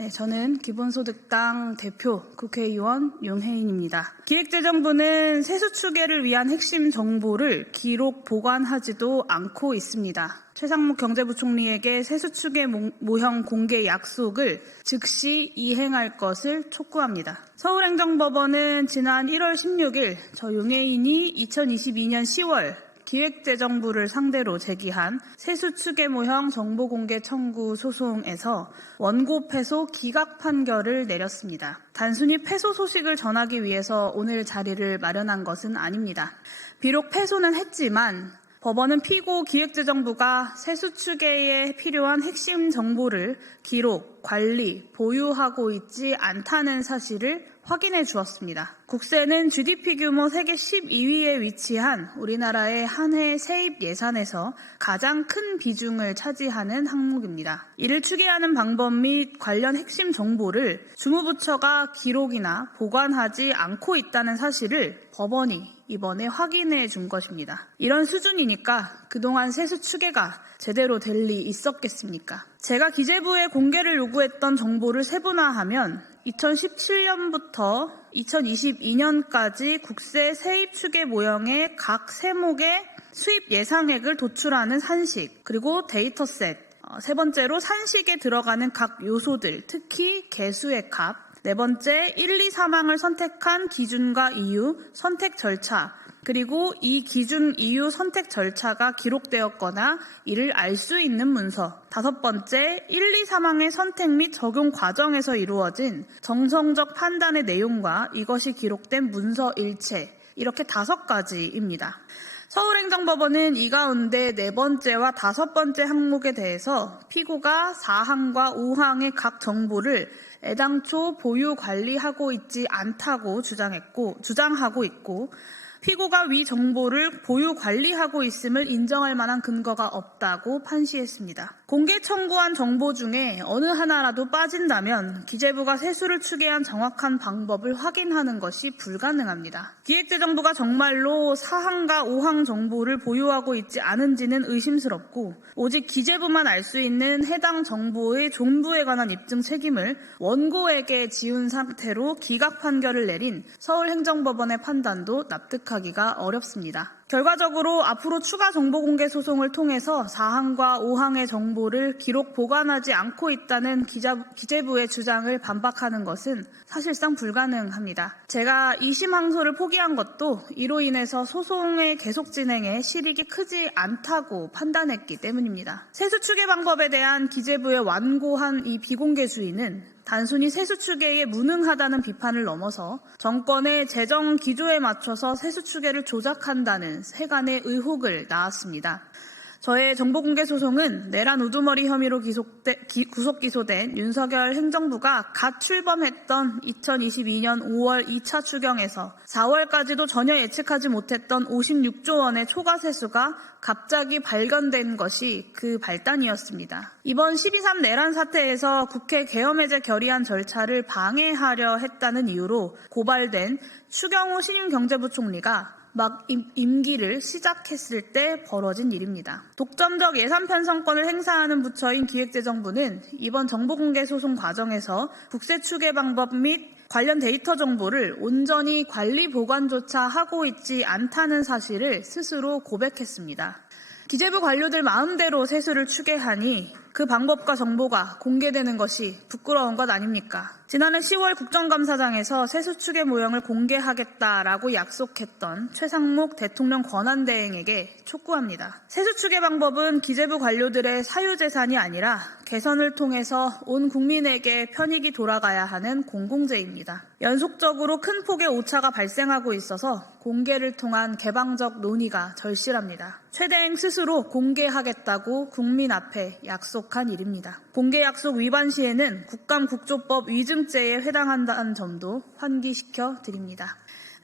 네, 저는 기본소득당 대표 국회의원 윤혜인입니다. 기획재정부는 세수추계를 위한 핵심 정보를 기록 보관하지도 않고 있습니다. 최상목 경제부총리에게 세수추계 모형 공개 약속을 즉시 이행할 것을 촉구합니다. 서울행정법원은 지난 1월 16일 저 윤혜인이 2022년 10월 기획재정부를 상대로 제기한 세수추계 모형 정보공개 청구 소송에서 원고 패소 기각 판결을 내렸습니다. 단순히 패소 소식을 전하기 위해서 오늘 자리를 마련한 것은 아닙니다. 비록 패소는 했지만 법원은 피고 기획재정부가 세수추계에 필요한 핵심 정보를 기록, 관리, 보유하고 있지 않다는 사실을 확인해 주었습니다. 국세는 GDP 규모 세계 12위에 위치한 우리나라의 한 해 세입 예산에서 가장 큰 비중을 차지하는 항목입니다. 이를 추계하는 방법 및 관련 핵심 정보를 주무부처가 기록이나 보관하지 않고 있다는 사실을 법원이 이번에 확인해 준 것입니다. 이런 수준이니까 그동안 세수추계가 제대로 될 리 있었겠습니까? 제가 기재부에 공개를 요구했던 정보를 세분화하면 2017년부터 2022년까지 국세 세입 추계 모형의 각 세목의 수입 예상액을 도출하는 산식, 그리고 데이터셋, 세 번째로 산식에 들어가는 각 요소들, 특히 개수의 값, 네 번째 1, 2, 3항을 선택한 기준과 이유, 선택 절차, 그리고 이 기준, 이유, 선택 절차가 기록되었거나 이를 알 수 있는 문서. 다섯 번째, 1, 2, 3항의 선택 및 적용 과정에서 이루어진 정성적 판단의 내용과 이것이 기록된 문서 일체. 이렇게 5가지입니다. 서울행정법원은 이 가운데 네 번째와 다섯 번째 항목에 대해서 피고가 4항과 5항의 각 정보를 애당초 보유 관리하고 있지 않다고 주장하고 있고 피고가 위 정보를 보유 관리하고 있음을 인정할 만한 근거가 없다고 판시했습니다. 공개 청구한 정보 중에 어느 하나라도 빠진다면 기재부가 세수를 추계한 정확한 방법을 확인하는 것이 불가능합니다. 기획재정부가 정말로 4항과 5항 정보를 보유하고 있지 않은지는 의심스럽고 오직 기재부만 알 수 있는 해당 정보의 존부에 관한 입증 책임을 원고에게 지운 상태로 기각 판결을 내린 서울행정법원의 판단도 납득하기가 어렵습니다. 결과적으로 앞으로 추가 정보 공개 소송을 통해서 4항과 5항의 정보를 기록 보관하지 않고 있다는 기재부의 주장을 반박하는 것은 사실상 불가능합니다. 제가 2심 항소를 포기한 것도 이로 인해서 소송의 계속 진행에 실익이 크지 않다고 판단했기 때문입니다. 세수 추계 방법에 대한 기재부의 완고한 이 비공개주의는 단순히 세수추계에 무능하다는 비판을 넘어서 정권의 재정 기조에 맞춰서 세수추계를 조작한다는 세간의 의혹을 낳았습니다. 저의 정보공개 소송은 내란 우두머리 혐의로 구속 기소된 윤석열 행정부가 갓 출범했던 2022년 5월 2차 추경에서 4월까지도 전혀 예측하지 못했던 56조 원의 초과 세수가 갑자기 발견된 것이 그 발단이었습니다. 이번 12.3 내란 사태에서 국회 계엄해제 결의안 절차를 방해하려 했다는 이유로 고발된 추경호 신임 경제부총리가 막 임기를 시작했을 때 벌어진 일입니다. 독점적 예산 편성권을 행사하는 부처인 기획재정부는 이번 정보공개 소송 과정에서 국세 추계 방법 및 관련 데이터 정보를 온전히 관리 보관조차 하고 있지 않다는 사실을 스스로 고백했습니다. 기재부 관료들 마음대로 세수를 추계하니 그 방법과 정보가 공개되는 것이 부끄러운 것 아닙니까? 지난해 10월 국정감사장에서 세수추계 모형을 공개하겠다라고 약속했던 최상목 대통령 권한대행에게 촉구합니다. 세수추계 방법은 기재부 관료들의 사유재산이 아니라 개선을 통해서 온 국민에게 편익이 돌아가야 하는 공공재입니다. 연속적으로 큰 폭의 오차가 발생하고 있어서 공개를 통한 개방적 논의가 절실합니다. 최대행 스스로 공개하겠다고 국민 앞에 약속한 일입니다. 공개 약속 위반 시에는 국감국조법 위증죄에 해당한다는 점도 환기시켜 드립니다.